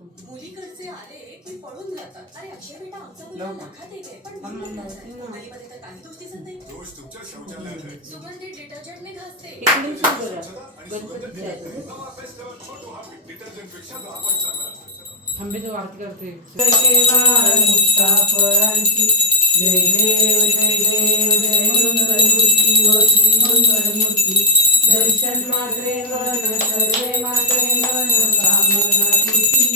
मुलीकडचे आले की पळून जातात. अरे अक्षय बेटा आमचा मुलगा लाखात एक आहे, पण मुलीमध्ये तर काही दोष दिसत नाही. दोष तुमच्या शौचालयात आहे. सुगंधित डिटर्जंटने घासते. इकडून सुरू करा. स्वच्छता आणि सुगंधित नवा बेस्ट एव्हर छोटू हार्पिक डिटर्जंटपेक्षा 10 पट चांगला. थांबेचं वारती करते. मुक्ताफळांची जय देव जय देव जय मंगलमूर्ती हो श्री मंगलमूर्ती. दर्शन मात्रे मन सर्वे मात्रे मन कामना पूर्ती.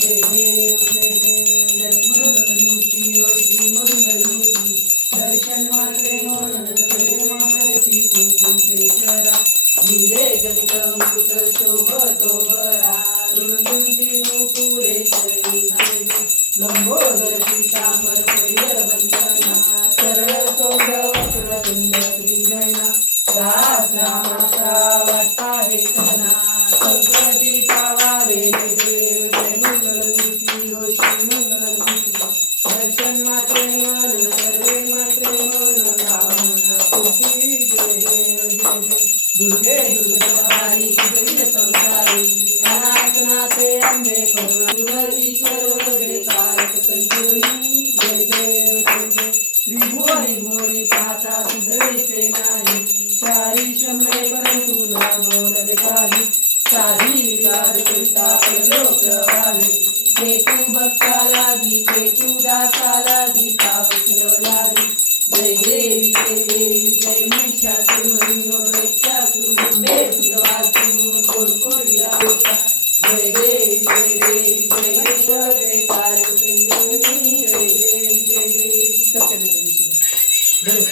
जय देव जय देव जय मंगलमूर्ती हो श्री मंगलमूर्ती. दर्शन मात्रे मन सर्वे मात्रे कुंकुमेश्वरा. नीले गलितं पुत्र शोभतो बरा. ऋणगुंती नुपुरे शरणी लंबोदर पीतांबर परिवरवंदना. सरळ सौंद वक्रतुंड श्रीनयना. दास रामाचा वाटता हे सना. संकटी पावावे जय देव जय मंगलमूर्ती हो श्री मंगलमूर्ती. दर्शन मात्रे मन सर्वे मात्रे मन कामना पूर्ती. जय देव जय देव दुर्गे दुर्गतारी जगील संसारी. अनाथनाथे अंबे करुणा ईश्वर वगैरे कारक संजीवनी. जय देव जय देव त्रिभुवनी भुवनी पाहता सुधळीचे नाही. शारी श्रमले परंतु ना बोलवे काही. साधी विलाद करिता परलोक वाही. केतू भक्ता लागी केतू दासा लागी पाव फिरवलागी. जय देवी जय देवी जय महिषासुरमर्दिनी वैश्यासुरंबे तुझवासुर कोडकोडीला उषा. जय देवी जय देवी जय ईश्वर जय कारक संजीवनी. जय देवी जय देवी सत्यनारायण बरोबर.